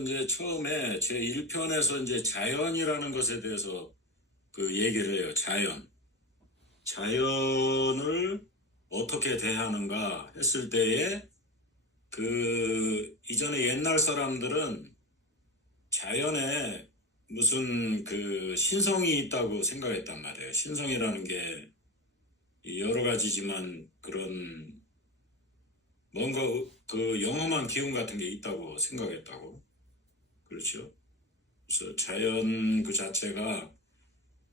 이제 처음에 제 1편에서 이제 자연이라는 것에 대해서 그 얘기를 해요. 자연. 자연을 어떻게 대하는가 했을 때에 그 이전에 옛날 사람들은 자연에 무슨 그 신성이 있다고 생각했단 말이에요. 신성이라는 게 여러 가지지만 그런 뭔가 그 영험한 기운 같은 게 있다고 생각했다고. 그렇죠. 그래서 자연 그 자체가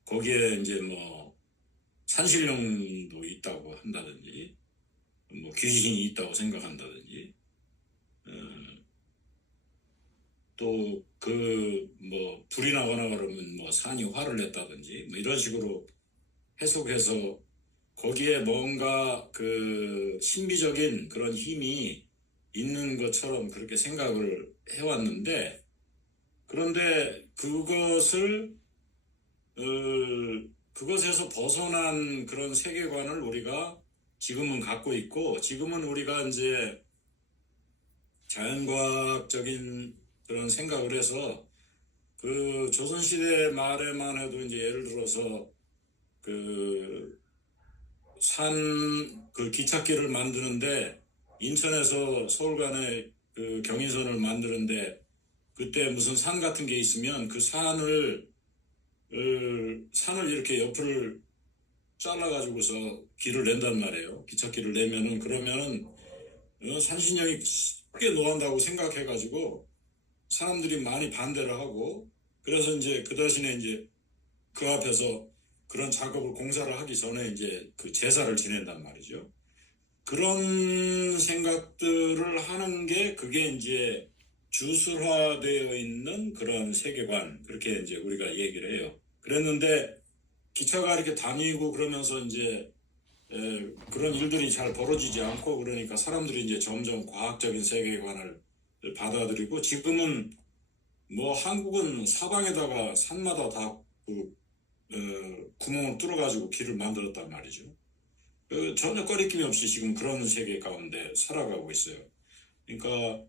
거기에 이제 뭐 산신령도 있다고 한다든지 뭐 귀신이 있다고 생각한다든지 또 그 뭐 불이 나거나 그러면 뭐 산이 화를 냈다든지 뭐 이런 식으로 해석해서 거기에 뭔가 그 신비적인 그런 힘이 있는 것처럼 그렇게 생각을 해왔는데, 그런데 어, 그것에서 벗어난 그런 세계관을 우리가 지금은 갖고 있고, 지금은 우리가 이제 자연과학적인 그런 생각을 해서 그 조선시대 말에만 해도 이제 예를 들어서 그 그 기찻길을 만드는데, 인천에서 서울 간의 그 경인선을 만드는데 그때 무슨 산 같은 게 있으면 그 산을 이렇게 옆을 잘라가지고서 길을 낸단 말이에요. 기찻길을 내면은, 그러면은 산신령이 크게 노한다고 생각해가지고 사람들이 많이 반대를 하고, 그래서 이제 그 대신에 이제 그 앞에서 그런 작업을 공사를 하기 전에 이제 그 제사를 지낸단 말이죠. 그런 생각들을 하는 게 그게 이제 주술화되어 있는 그런 세계관, 그렇게 이제 우리가 얘기를 해요. 그랬는데 기차가 이렇게 다니고 그러면서 이제 그런 일들이 잘 벌어지지 않고, 그러니까 사람들이 이제 점점 과학적인 세계관을 받아들이고, 지금은 뭐 한국은 사방에다가 산마다 다그 구멍을 뚫어가지고 길을 만들었단 말이죠. 전혀 꺼리낌이 없이 지금 그런 세계 가운데 살아가고 있어요. 그러니까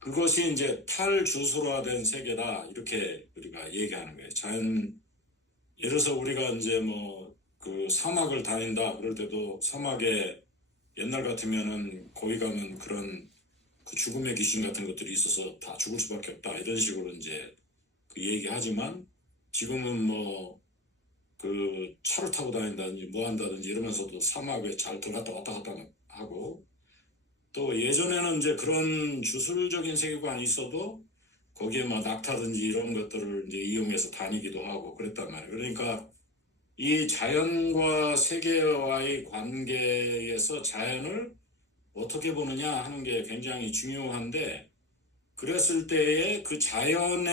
그것이 이제 탈주술화된 세계다, 이렇게 우리가 얘기하는 거예요. 예를 들어서 우리가 이제 뭐 그 사막을 다닌다 그럴 때도, 사막에 옛날 같으면은 거기 가면 그런 그 죽음의 귀신 같은 것들이 있어서 다 죽을 수밖에 없다, 이런 식으로 이제 그 얘기하지만, 지금은 뭐 그 차를 타고 다닌다든지 뭐 한다든지 이러면서도 사막에 잘 들어갔다 왔다 갔다 하고, 또 예전에는 이제 그런 주술적인 세계관이 있어도 거기에 막 낙타든지 이런 것들을 이제 이용해서 다니기도 하고 그랬단 말이에요. 그러니까 이 자연과 세계와의 관계에서 자연을 어떻게 보느냐 하는 게 굉장히 중요한데, 그랬을 때에 그 자연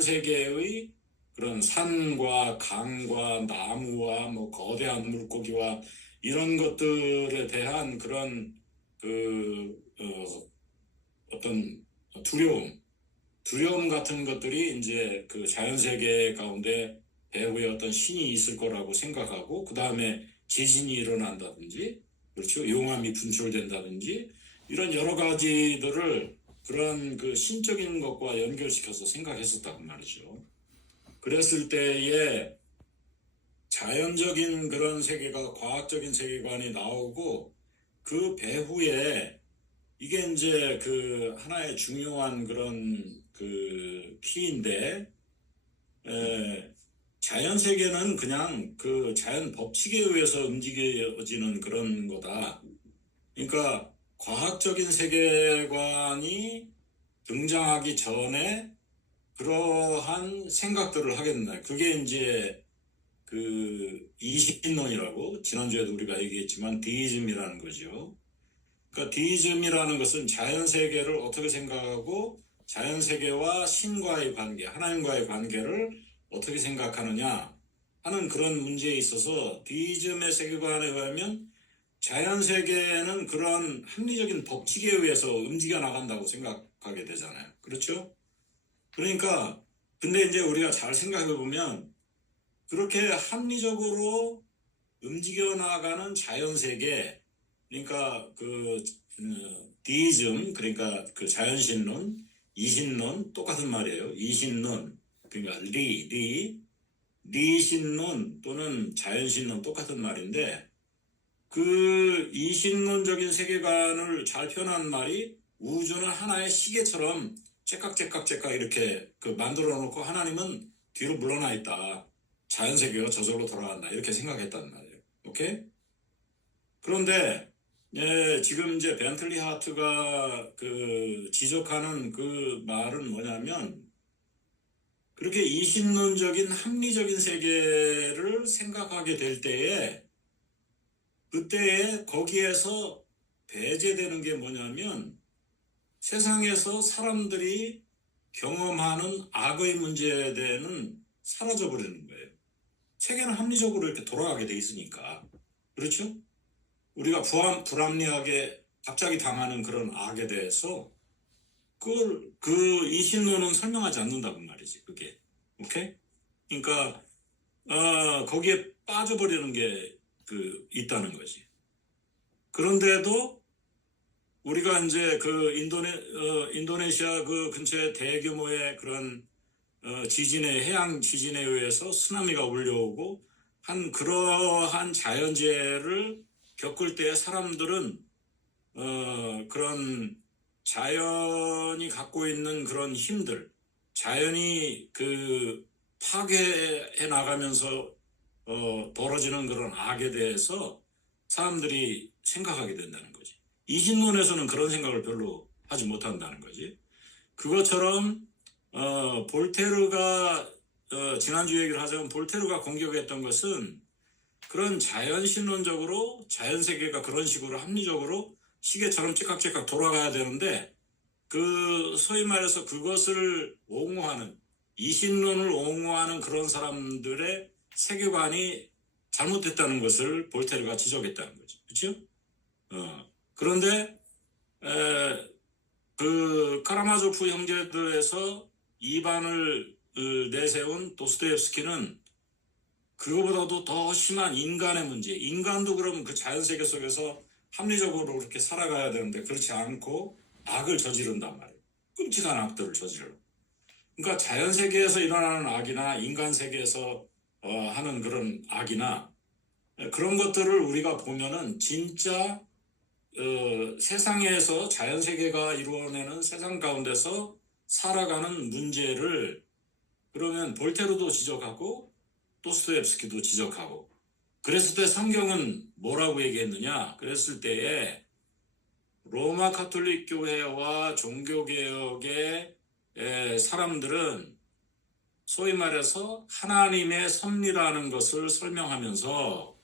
세계의 그런 산과 강과 나무와 뭐 거대한 물고기와 이런 것들에 대한 그런 어떤 두려움 같은 것들이 이제 그 자연 세계 가운데 배후에 어떤 신이 있을 거라고 생각하고, 그 다음에 지진이 일어난다든지, 그렇죠, 용암이 분출된다든지, 이런 여러 가지들을 그런 그 신적인 것과 연결시켜서 생각했었단 말이죠. 그랬을 때에 자연적인 그런 세계가 과학적인 세계관이 나오고, 그 배후에 이게 이제 그 하나의 중요한 그런 그 키인데, 자연 세계는 그냥 그 자연 법칙에 의해서 움직여지는 그런 거다. 그러니까 과학적인 세계관이 등장하기 전에 그러한 생각들을 하게 된다. 그게 이제 그 이신론이라고 지난주에도 우리가 얘기했지만 디이즘이라는 거죠. 그러니까 디이즘이라는 것은 자연 세계를 어떻게 생각하고 자연 세계와 신과의 관계, 하나님과의 관계를 어떻게 생각하느냐 하는 그런 문제에 있어서, 디이즘의 세계관에 의하면 자연 세계는 그런 합리적인 법칙에 의해서 움직여 나간다고 생각하게 되잖아요. 그렇죠? 그러니까 근데 이제 우리가 잘 생각해 보면 그렇게 합리적으로 움직여 나가는 자연 세계, 그러니까 그 디이즘, 그러니까 그 자연신론, 이신론 똑같은 말이에요. 이신론 그러니까 리신론 또는 자연신론 똑같은 말인데 그 이신론적인 세계관을 잘 표현한 말이 우주는 하나의 시계처럼 째깍째깍째깍 이렇게 그 만들어 놓고 하나님은 뒤로 물러나 있다. 자연세계가 저절로 돌아간다. 이렇게 생각했단 말이에요. 오케이? 그런데 지금 이제 벤틀리 하트가 그 지적하는 그 말은 뭐냐면 그렇게 이신론적인 합리적인 세계를 생각하게 될 때에 그때에 거기에서 배제되는 게 뭐냐면 세상에서 사람들이 경험하는 악의 문제에 대해서는 사라져버리는 거예요. 세계는 합리적으로 이렇게 돌아가게 돼 있으니까. 그렇죠? 우리가 불합리하게 갑자기 당하는 그런 악에 대해서 그 이신론은 설명하지 않는다고 말이지. 그게. 오케이? 그러니까 거기에 빠져버리는 게 있다는 거지. 그런데도 우리가 이제 그 인도네시아 그 근처에 대규모의 그런 해양 지진에 의해서 쓰나미가 몰려오고 그러한 자연재해를 겪을 때 사람들은 그런 자연이 갖고 있는 그런 힘들, 자연이 그 파괴해 나가면서 벌어지는 그런 악에 대해서 사람들이 생각하게 된다는 거지. 이신론에서는 그런 생각을 별로 하지 못한다는 거지. 그것처럼 볼테르가 지난주 얘기를 하자면 볼테르가 공격했던 것은 그런 자연신론적으로 자연세계가 그런 식으로 합리적으로 시계처럼 찌깍찌깍 돌아가야 되는데 소위 말해서 그것을 옹호하는 이신론을 옹호하는 그런 사람들의 세계관이 잘못됐다는 것을 볼테르가 지적했다는 거죠. 그렇죠? 그런데 그 카라마조프 형제들에서 이반을 내세운 도스토옙스키는 그거보다도 더 심한 인간의 문제, 인간도 그러면 그 자연세계 속에서 합리적으로 그렇게 살아가야 되는데 그렇지 않고 악을 저지른단 말이에요. 끔찍한 악들을 저지르. 그러니까 자연세계에서 일어나는 악이나 인간세계에서 하는 그런 악이나 그런 것들을 우리가 보면은 진짜 세상에서 자연세계가 이루어내는 세상 가운데서 살아가는 문제를 그러면 볼테르도 지적하고 도스토옙스키도 지적하고 그랬을 때 성경은 뭐라고 얘기했느냐? 그랬을 때에 로마 가톨릭 교회와 종교개혁의 사람들은 소위 말해서 하나님의 섭리라는 것을 설명하면서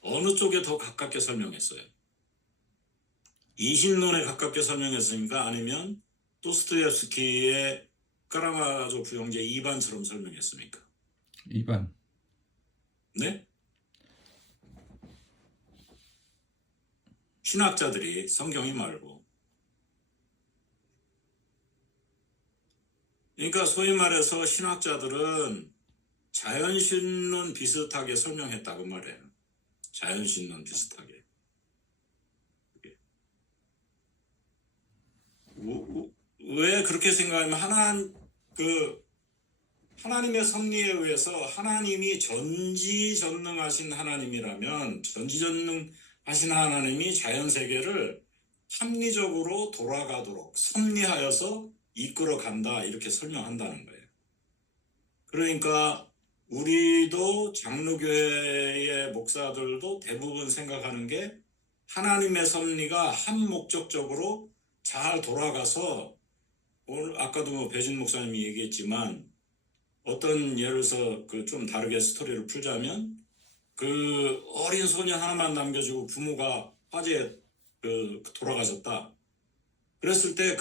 어느 쪽에 더 가깝게 설명했어요? 이신론에 가깝게 설명했습니까? 아니면 도스토옙스키의 카라마조프 형제 2반처럼 설명했습니까? 2반. 네? 신학자들이 성경이 말고 그러니까 소위 말해서 신학자들은 자연신론 비슷하게 설명했다고 말해요. 자연신론 비슷하게. 왜 그렇게 생각하면 하나님의 섭리에 의해서 하나님이 전지전능하신 하나님이라면 전지전능하신 하나님이 자연세계를 합리적으로 돌아가도록 섭리하여서 이끌어 간다 이렇게 설명한다는 거예요. 그러니까 우리도 장로교회의 목사들도 대부분 생각하는 게 하나님의 섭리가 한 목적적으로 잘 돌아가서 오늘 아까도 배준 목사님이 얘기했지만 어떤 예를 들어서 좀 다르게 스토리를 풀자면 그 어린 소녀 하나만 남겨주고 부모가 화재에 돌아가셨다. 그랬을 때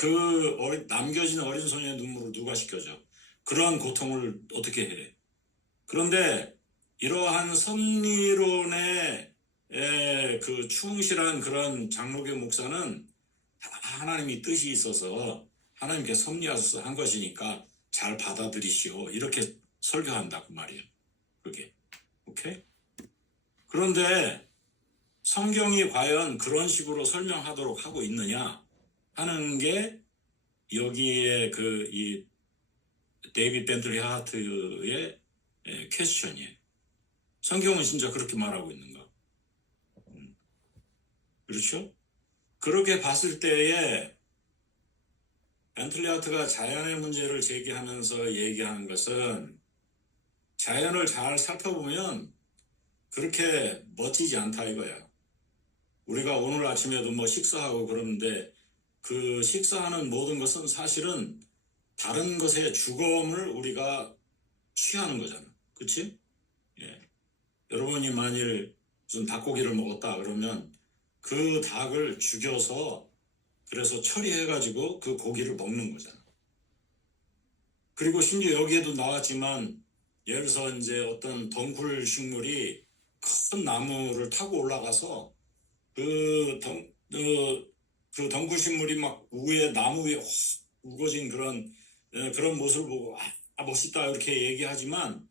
남겨진 어린 소녀의 눈물을 누가 씻겨줘? 그러한 고통을 어떻게 해? 그런데 이러한 섭리론에 충실한 그런 장로교 목사는 하나님이 뜻이 있어서 하나님께 섭리하셔서 한 것이니까 잘 받아들이시오. 이렇게 설교한다고 말이에요. 그게. 오케이? 그런데 성경이 과연 그런 식으로 설명하도록 하고 있느냐 하는 게 여기에 이 데이빗 벤틀리 하트의 퀘스천이에요. 성경은 진짜 그렇게 말하고 있는가? 그렇죠? 그렇게 봤을 때에 벤틀리 하트가 자연의 문제를 제기하면서 얘기하는 것은 자연을 잘 살펴보면 그렇게 멋지지 않다 이거야. 우리가 오늘 아침에도 뭐 식사하고 그러는데 그 식사하는 모든 것은 사실은 다른 것의 죽음을 우리가 취하는 거잖아. 그치? 예. 여러분이 만일 무슨 닭고기를 먹었다 그러면 그 닭을 죽여서 그래서 처리해가지고 그 고기를 먹는 거잖아. 그리고 심지어 여기에도 나왔지만 예를 들어서 이제 어떤 덩굴 식물이 큰 나무를 타고 올라가서 그 덩굴 식물이 막 위에 나무 위에 우거진 그런 모습을 보고 멋있다 이렇게 얘기하지만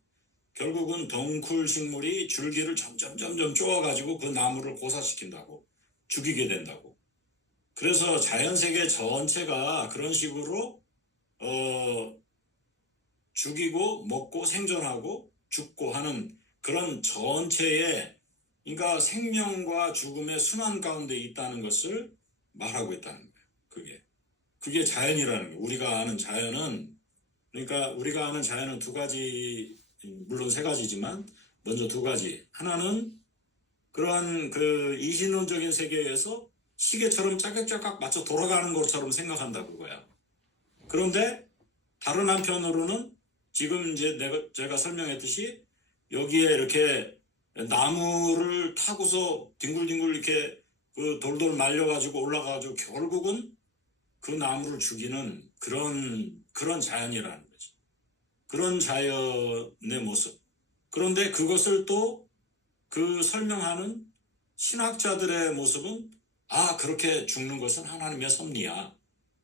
결국은 덩굴 식물이 줄기를 점점 쪼아가지고 그 나무를 고사시킨다고 죽이게 된다고. 그래서 자연세계 전체가 그런 식으로 죽이고 먹고 생존하고 죽고 하는 그런 전체의 그러니까 생명과 죽음의 순환 가운데 있다는 것을 말하고 있다는 거예요. 그게 자연이라는 거예요. 우리가 아는 자연은 그러니까 우리가 아는 자연은 두 가지 물론 세 가지지만 먼저 두 가지. 하나는 그러한 그 이신론적인 세계에서 시계처럼 짝짝짝 맞춰 돌아가는 것처럼 생각한다 그거야. 그런데 다른 한편으로는 지금 이제 제가 설명했듯이 여기에 이렇게 나무를 타고서 뒹굴뒹굴 이렇게 그 돌돌 말려가지고 올라가가지고 결국은 그 나무를 죽이는 그런 자연이라는 거지. 그런 자연의 모습. 그런데 그것을 또 그 설명하는 신학자들의 모습은 그렇게 죽는 것은 하나님의 섭리야.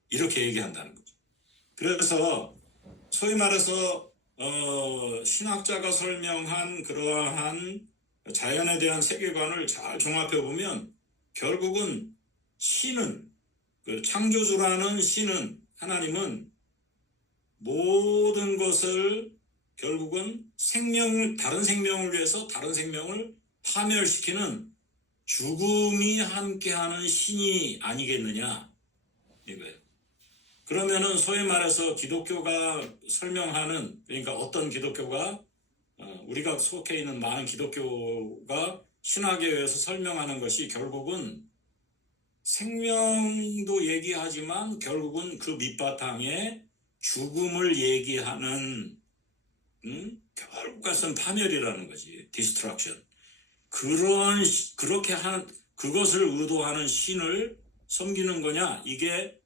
이렇게 얘기한다는 거죠. 그래서 소위 말해서 신학자가 설명한 그러한 자연에 대한 세계관을 잘 종합해 보면 결국은 신은 그 창조주라는 신은 하나님은 모든 것을 결국은 다른 생명을 위해서 다른 생명을 파멸시키는 죽음이 함께하는 신이 아니겠느냐 이거예요. 그러면은 소위 말해서 기독교가 설명하는 그러니까 어떤 기독교가 우리가 속해 있는 많은 기독교가 신학에 의해서 설명하는 것이 결국은 생명도 얘기하지만 결국은 그 밑바탕에 죽음을 얘기하는 결국 같은 파멸이라는 거지. 디스트럭션. 그렇게 그것을 의도하는 신을 섬기는 거냐 이게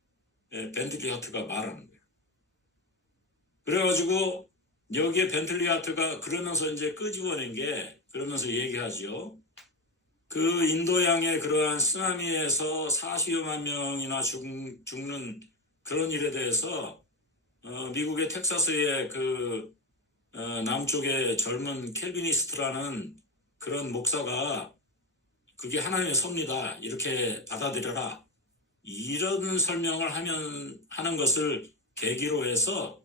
벤틀리 하트가 말하는 거예요. 그래가지고 여기에 벤틀리 하트가 그러면서 이제 끄집어낸 게 그러면서 얘기하죠. 그 인도양의 그러한 쓰나미에서 40여만 명이나 죽는 그런 일에 대해서 미국의 텍사스의 남쪽의 젊은 캘비니스트라는 그런 목사가 그게 하나님의 섭리다 이렇게 받아들여라 이런 설명을 하는 것을 계기로 해서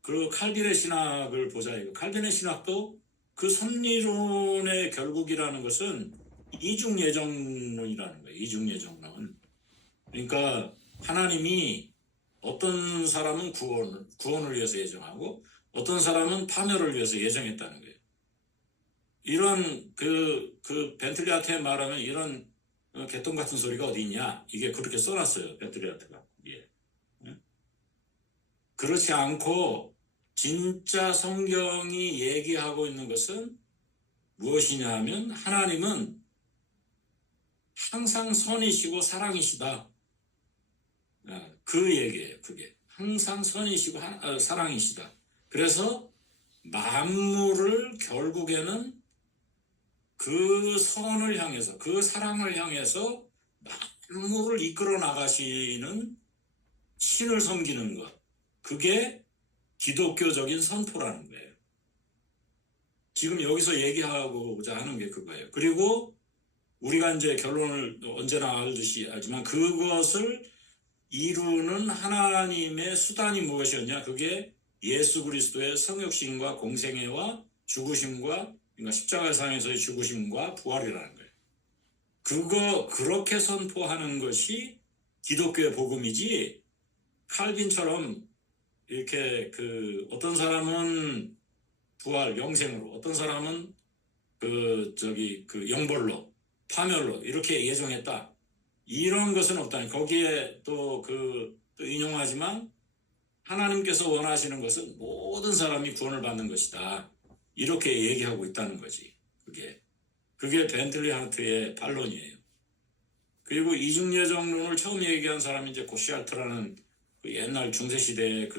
그 칼빈의 신학을 보자 이거. 칼빈의 신학도 그 섭리론의 결국이라는 것은 이중예정론이라는 거예요. 이중예정론. 그러니까 하나님이 어떤 사람은 구원을 위해서 예정하고 어떤 사람은 파멸을 위해서 예정했다는 거예요. 이런 벤틀리 하트에 말하면 이런 개똥 같은 소리가 어디 있냐? 이게 그렇게 써놨어요. 벤틀리 하트가. 예. 그렇지 않고 진짜 성경이 얘기하고 있는 것은 무엇이냐 하면 하나님은 항상 선이시고 사랑이시다. 그 얘기예요. 그게. 항상 선이시고 사랑이시다. 그래서 만물을 결국에는 그 선을 향해서 그 사랑을 향해서 만물을 이끌어 나가시는 신을 섬기는 것. 그게 기독교적인 선포라는 거예요. 지금 여기서 얘기하고자 하는 게 그거예요. 그리고 우리가 이제 결론을 언제나 알듯이 알지만 그것을 이루는 하나님의 수단이 무엇이었냐? 그게 예수 그리스도의 성육신과 공생애와 죽으심과, 그러니까 십자가상에서의 죽으심과 부활이라는 거예요. 그렇게 선포하는 것이 기독교의 복음이지, 칼빈처럼 이렇게 어떤 사람은 부활, 영생으로, 어떤 사람은 영벌로, 파멸로 이렇게 예정했다. 이런 것은 없다니. 거기에 또 인용하지만 하나님께서 원하시는 것은 모든 사람이 구원을 받는 것이다. 이렇게 얘기하고 있다는 거지. 그게 벤틀리 하트의 반론이에요. 그리고 이중예정론을 처음 얘기한 사람이 이제 고시아트라는 옛날 중세시대의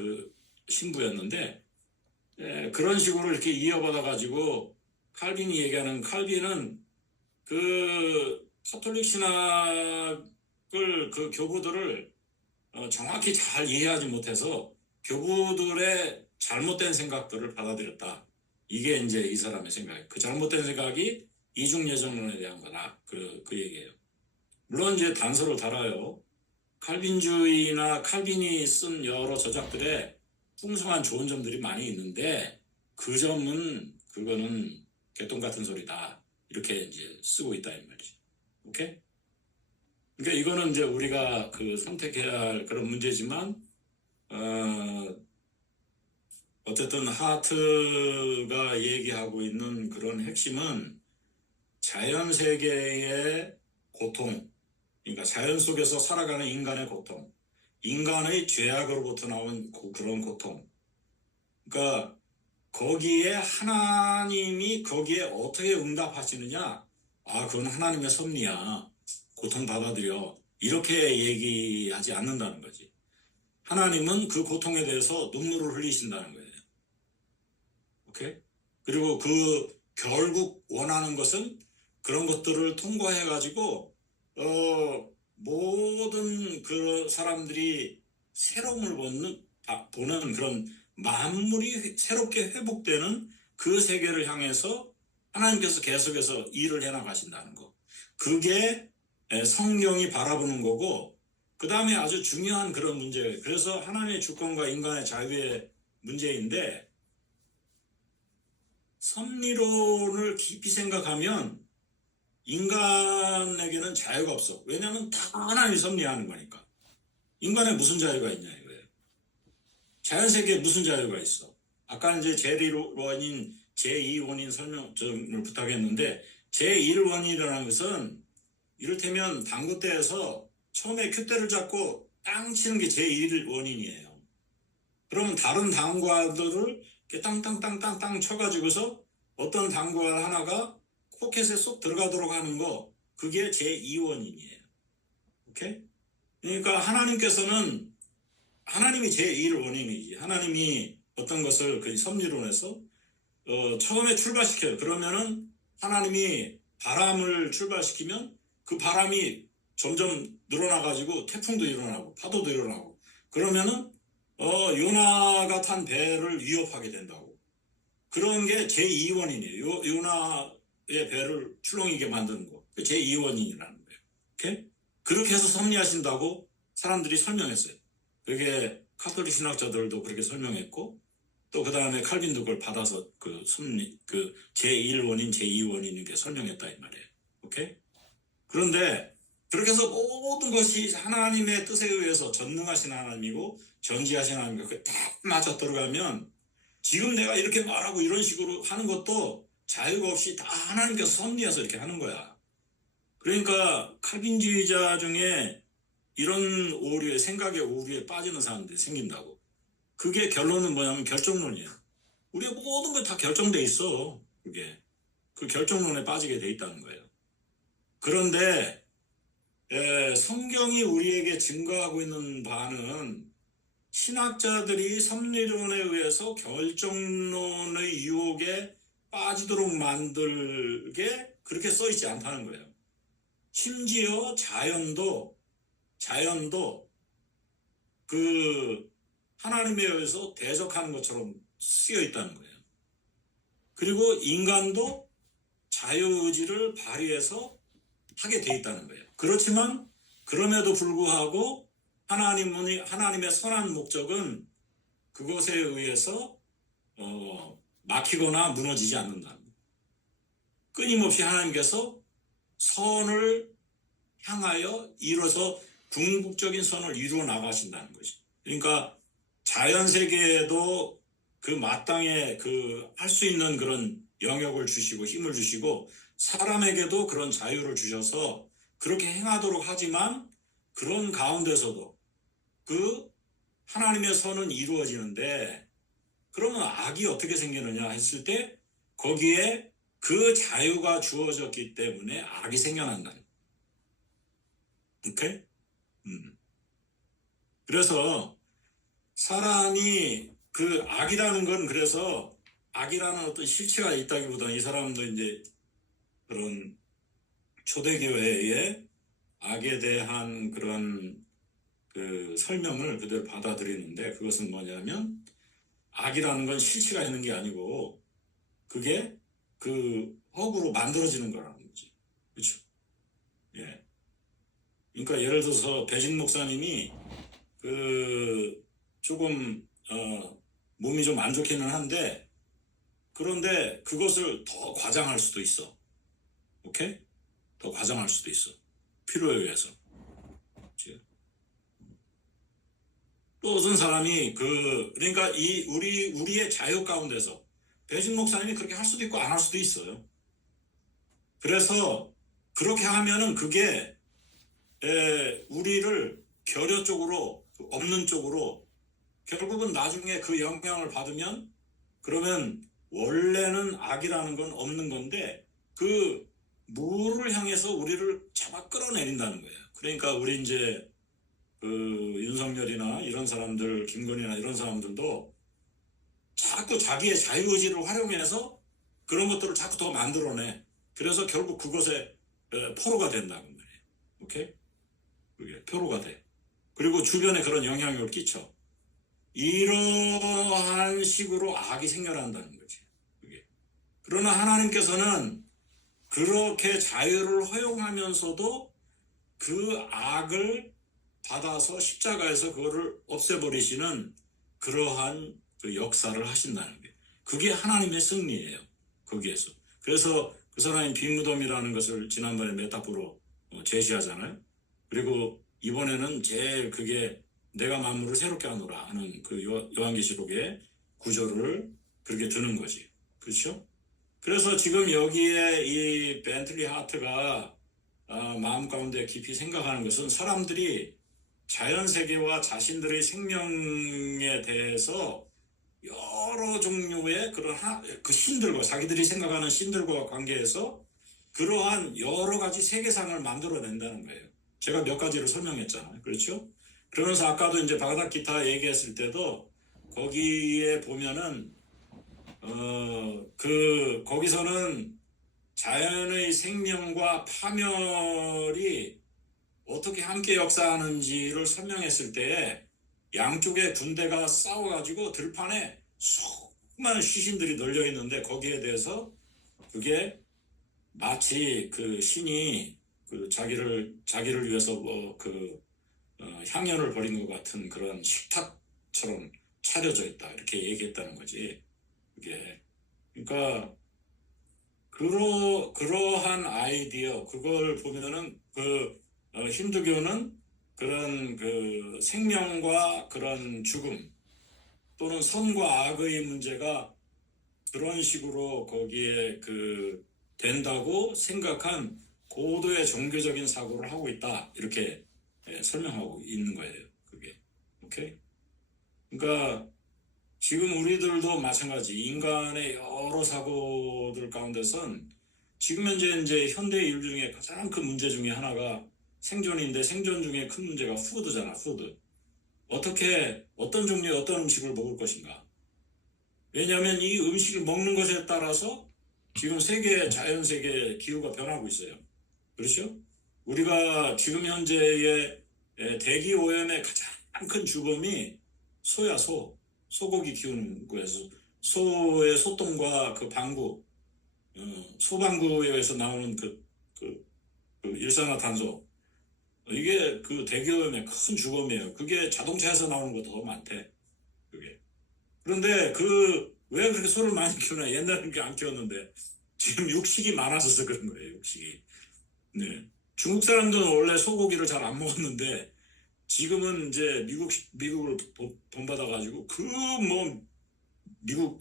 신부였는데, 그런 식으로 이렇게 이어받아 가지고 칼빈이 얘기하는, 칼빈은 카톨릭 신학을 교부들을 정확히 잘 이해하지 못해서 교부들의 잘못된 생각들을 받아들였다. 이게 이제 이 사람의 생각이에요. 그 잘못된 생각이 이중예정론에 대한 거다. 그 얘기예요. 물론 이제 단서를 달아요. 칼빈주의나 칼빈이 쓴 여러 저작들에 풍성한 좋은 점들이 많이 있는데, 그거는 개똥 같은 소리다. 이렇게 이제 쓰고 있다 이 말이지. 오케이? 그러니까 이거는 이제 우리가 선택해야 할 그런 문제지만, 어쨌든 하트가 얘기하고 있는 그런 핵심은 자연 세계의 고통, 그러니까 자연 속에서 살아가는 인간의 고통, 인간의 죄악으로부터 나온 그런 고통. 그러니까 거기에 하나님이 거기에 어떻게 응답하시느냐? 그건 하나님의 섭리야. 고통 받아들여. 이렇게 얘기하지 않는다는 거지. 하나님은 그 고통에 대해서 눈물을 흘리신다는 거예요. 오케이? 그리고 결국 원하는 것은 그런 것들을 통과해가지고 모든 그 사람들이 새로움을 보는 그런 만물이 새롭게 회복되는 그 세계를 향해서 하나님께서 계속해서 일을 해나가신다는 거. 그게 성경이 바라보는 거고, 그 다음에 아주 중요한 그런 문제예요. 그래서 하나님의 주권과 인간의 자유의 문제인데, 섭리론을 깊이 생각하면 인간에게는 자유가 없어. 왜냐하면 다 하나님이 섭리하는 거니까. 인간에 무슨 자유가 있냐 이거예요. 자연세계에 무슨 자유가 있어. 아까 이제 제1원인, 제2원인 설명을 부탁했는데, 제1원이라는 것은 이를테면 당구대에서 처음에 큐대를 잡고 땅 치는 게 제1원인이에요. 그러면 다른 당구들을 이렇게 땅땅땅땅땅 쳐가지고서 어떤 당구알 하나가 포켓에 쏙 들어가도록 하는 거, 그게 제2원인이에요. 오케이? 그러니까 하나님이 제1원인이지. 하나님이 어떤 것을 섭리론에서 처음에 출발시켜요. 그러면은 하나님이 바람을 출발시키면 그 바람이 점점 늘어나가지고 태풍도 일어나고 파도도 일어나고, 그러면은 요나가 탄 배를 위협하게 된다고. 그런 게 제2원인이에요. 요나의 배를 출렁이게 만드는 거. 제2원인이라는 거예요. 오케이? 그렇게 해서 섭리하신다고 사람들이 설명했어요. 그게 카톨릭 신학자들도 그렇게 설명했고, 또 그 다음에 칼빈도 그걸 받아서 제1원인, 제2원인 이렇게 설명했다 이 말이에요. 오케이? 그런데 그렇게 해서 모든 것이 하나님의 뜻에 의해서 전능하신 하나님이고 전지하신 하나님이고 그게 딱 맞아 들어가면, 지금 내가 이렇게 말하고 이런 식으로 하는 것도 자유가 없이 다 하나님께서 섭리해서 이렇게 하는 거야. 그러니까 칼빈주의자 중에 이런 생각의 오류에 빠지는 사람들이 생긴다고. 그게 결론은 뭐냐면 결정론이에요. 우리의 모든 게 다 결정돼 있어. 그 결정론에 빠지게 돼 있다는 거예요. 그런데 성경이 우리에게 증거하고 있는 바는 신학자들이 섭리론에 의해서 결정론의 유혹에 빠지도록 만들게 그렇게 써있지 않다는 거예요. 심지어 자연도 하나님에 의해서 대적하는 것처럼 쓰여 있다는 거예요. 그리고 인간도 자유의지를 발휘해서 하게 돼 있다는 거예요. 그렇지만 그럼에도 불구하고 하나님의 선한 목적은 그것에 의해서 막히거나 무너지지 않는다. 끊임없이 하나님께서 선을 향하여 이뤄서 궁극적인 선을 이루어 나가신다는 것이. 그러니까 자연 세계에도 그 마땅히 할 수 있는 그런 영역을 주시고 힘을 주시고 사람에게도 그런 자유를 주셔서 그렇게 행하도록 하지만 그런 가운데서도 그 하나님의 선은 이루어지는데 그러면 악이 어떻게 생기느냐 했을 때 거기에 그 자유가 주어졌기 때문에 악이 생겨난다. 오케이? 그래서 사람이 그 악이라는 건 그래서 악이라는 어떤 실체가 있다기보다는 이 사람도 이제 그런 초대교회의 악에 대한 그런 그 설명을 그대로 받아들이는데 그것은 뭐냐면 악이라는 건 실체가 있는 게 아니고 그게 그 허구로 만들어지는 거라는 거지. 그렇죠? 예. 그러니까 예를 들어서 배진 목사님이 그 조금 몸이 좀 안 좋기는 한데 그런데 그것을 더 과장할 수도 있어. 오케이? 더 과장할 수도 있어. 필요에 의해서. 그치? 또 어떤 사람이 그러니까 우리의 자유 가운데서 배진 목사님이 그렇게 할 수도 있고 안 할 수도 있어요. 그래서 그렇게 하면은 그게 우리를 결여 쪽으로 없는 쪽으로 결국은 나중에 그 영향을 받으면 그러면 원래는 악이라는 건 없는 건데 그 무를 향해서 우리를 잡아 끌어내린다는 거예요. 그러니까 우리 이제 그 윤석열이나 이런 사람들, 김건희나 이런 사람들도 자꾸 자기의 자유의지를 활용해서 그런 것들을 자꾸 더 만들어내. 그래서 결국 그것에 포로가 된다는 말이에요. 오케이? 그게 포로가 돼. 그리고 주변에 그런 영향력을 끼쳐. 이러한 식으로 악이 생겨난다는 거지. 그게. 그러나 하나님께서는 그렇게 자유를 허용하면서도 그 악을 받아서 십자가에서 그거를 없애버리시는 그러한 그 역사를 하신다는 게 그게 하나님의 승리예요. 거기에서. 그래서 그 사람이 빈무덤이라는 것을 지난번에 메타포로 제시하잖아요. 그리고 이번에는 제일 그게 내가 만물을 새롭게 하노라 하는 그 요한계시록의 구조를 그렇게 드는 거지. 그렇죠? 그래서 지금 여기에 이 벤틀리 하트가 마음 가운데 깊이 생각하는 것은 사람들이 자연세계와 자신들의 생명에 대해서 여러 종류의 그런 그 신들과 자기들이 생각하는 신들과 관계해서 그러한 여러 가지 세계상을 만들어낸다는 거예요. 제가 몇 가지를 설명했잖아요. 그렇죠? 그러면서 아까도 이제 바그닥 기타 얘기했을 때도 거기에 보면은 거기서는 자연의 생명과 파멸이 어떻게 함께 역사하는지를 설명했을 때에 양쪽의 군대가 싸워가지고 들판에 수많은 시신들이 널려 있는데 거기에 대해서 그게 마치 그 신이 그 자기를 위해서 향연을 버린 것 같은 그런 식탁처럼 차려져 있다 이렇게 얘기했다는 거지. 그게 그러니까 그러한 아이디어 그걸 보면은 힌두교는 그런 그 생명과 그런 죽음 또는 선과 악의 문제가 그런 식으로 거기에 된다고 생각한 고도의 종교적인 사고를 하고 있다 이렇게 설명하고 있는 거예요. 그게 오케이? 그러니까 지금 우리들도 마찬가지 인간의 여러 사고들 가운데선 지금 현재 이제 현대 인류 중에 가장 큰 문제 중에 하나가 생존인데 생존 중에 큰 문제가 푸드잖아. 푸드. 어떤 종류의 어떤 음식을 먹을 것인가. 왜냐하면 이 음식을 먹는 것에 따라서 지금 자연세계 기후가 변하고 있어요. 그렇죠? 우리가 지금 현재의 대기 오염의 가장 큰 주범이 소고기 키우는 거에서 소의 소똥과 그 방구, 소방구에서 나오는 그 일산화탄소, 이게 그 대기업의 큰 주범이에요. 그게 자동차에서 나오는 것도 더 많대. 그게. 그런데 왜 그렇게 소를 많이 키우나? 옛날에는 그렇게 안 키웠는데 지금 육식이 많아져서 그런 거예요. 육식이. 네. 중국 사람들은 원래 소고기를 잘 안 먹었는데 지금은 이제 미국을 본받아가지고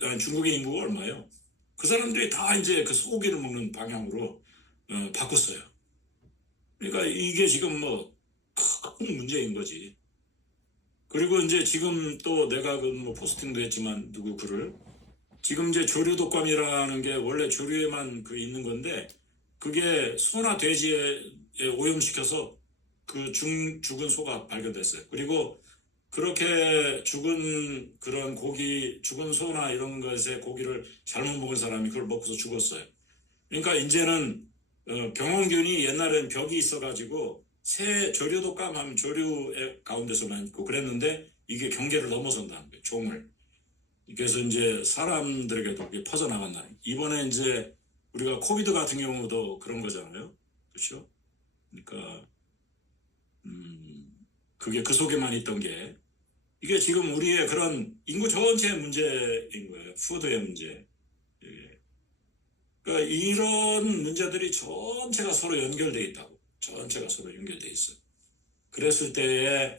아니, 중국의 인구가 얼마예요? 그 사람들이 다 이제 그 소고기를 먹는 방향으로 바꿨어요. 그러니까 이게 지금 뭐 큰 문제인 거지. 그리고 이제 지금 또 내가 그 뭐 포스팅도 했지만 누구 글을 지금 이제 조류 독감이라는 게 원래 조류에만 있는 건데 그게 소나 돼지에 오염시켜서 죽은 소가 발견됐어요. 그리고 그렇게 죽은 그런 고기, 죽은 소나 이런 것의 고기를 잘못 먹은 사람이 그걸 먹고서 죽었어요. 그러니까 이제는 병원균이 옛날엔 벽이 있어가지고 조류 독감하면 조류 가운데서만 있고 그랬는데 이게 경계를 넘어선다는 거예요. 종을. 그래서 이제 사람들에게도 이게 퍼져나간다. 이번에 이제 우리가 코비드 같은 경우도 그런 거잖아요. 그렇죠? 그러니까 그게 그 속에만 있던 게 이게 지금 우리의 그런 인구 전체의 문제인 거예요. 푸드의 문제. 예. 그러니까 이런 문제들이 전체가 서로 연결돼 있다고. 전체가 서로 연결돼 있어요. 그랬을 때에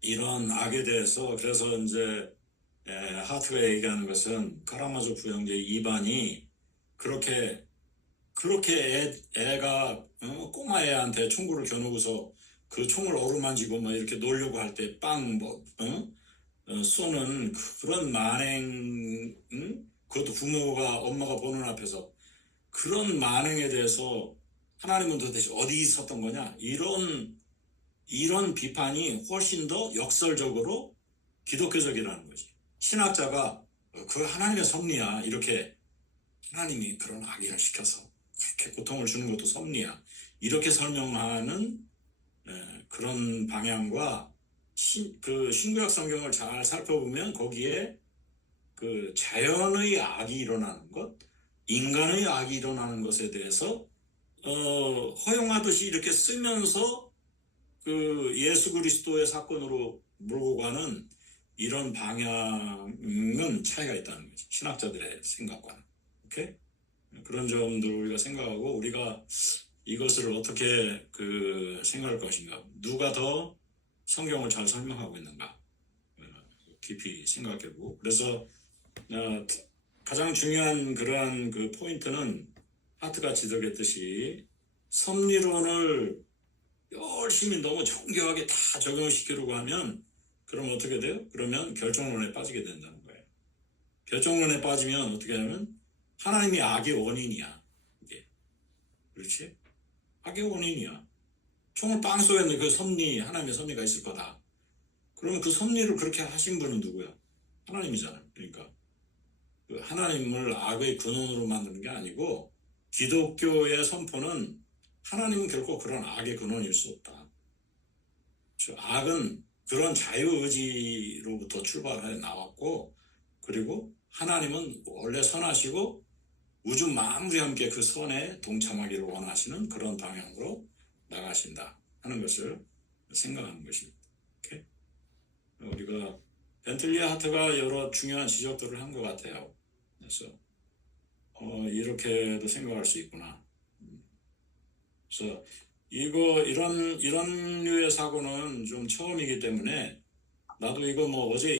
이런 악에 대해서 그래서 이제 하트가 얘기하는 것은 카라마조프 형제 2반이 그렇게 애가 꼬마 애한테 총구를 겨누고서 그 총을 어루만지고 뭐 이렇게 놀려고 할 때 쏘는 그런 만행, 그것도 부모가 엄마가 보는 앞에서 그런 만행에 대해서 하나님은 도대체 어디 있었던 거냐? 이런 비판이 훨씬 더 역설적으로 기독교적이라는 거지. 신학자가 그 하나님의 섭리야. 이렇게 하나님이 그런 악의를 시켜서 그렇게 고통을 주는 것도 섭리야. 이렇게 설명하는 그런 방향과 신구약 성경을 잘 살펴보면 거기에 그 자연의 악이 일어나는 것, 인간의 악이 일어나는 것에 대해서 허용하듯이 이렇게 쓰면서 그 예수 그리스도의 사건으로 몰고 가는 이런 방향은 차이가 있다는 거지. 신학자들의 생각과는. 오케이? 그런 점들 우리가 생각하고 우리가 이것을 어떻게 생각할 것인가. 누가 더 성경을 잘 설명하고 있는가. 깊이 생각해보고. 그래서 가장 중요한 그러한 그 포인트는 하트가 지적했듯이 섭리론을 열심히 너무 정교하게 다 적용시키려고 하면 그럼 어떻게 돼요? 그러면 결정론에 빠지게 된다는 거예요. 결정론에 빠지면 어떻게 하냐면 하나님이 악의 원인이야. 이게. 그렇지? 악의 원인이야. 총을 빵 쏘였는데 그 하나님의 섭리가 있을 거다. 그러면 그 섭리를 그렇게 하신 분은 누구야? 하나님이잖아요. 그러니까 그 하나님을 악의 근원으로 만드는 게 아니고 기독교의 선포는 하나님은 결코 그런 악의 근원일 수 없다. 악은 그런 자유의지로부터 출발해 나왔고 그리고 하나님은 원래 선하시고 우주 만물이 함께 그 선에 동참하기를 원하시는 그런 방향으로 나가신다 하는 것을 생각하는 것입니다. 오케이? 우리가 벤틀리 하트가 여러 중요한 지적들을 한 것 같아요. 그래서 이렇게도 생각할 수 있구나. 그래서 이런 류의 사고는 좀 처음이기 때문에 나도 이거 뭐 어제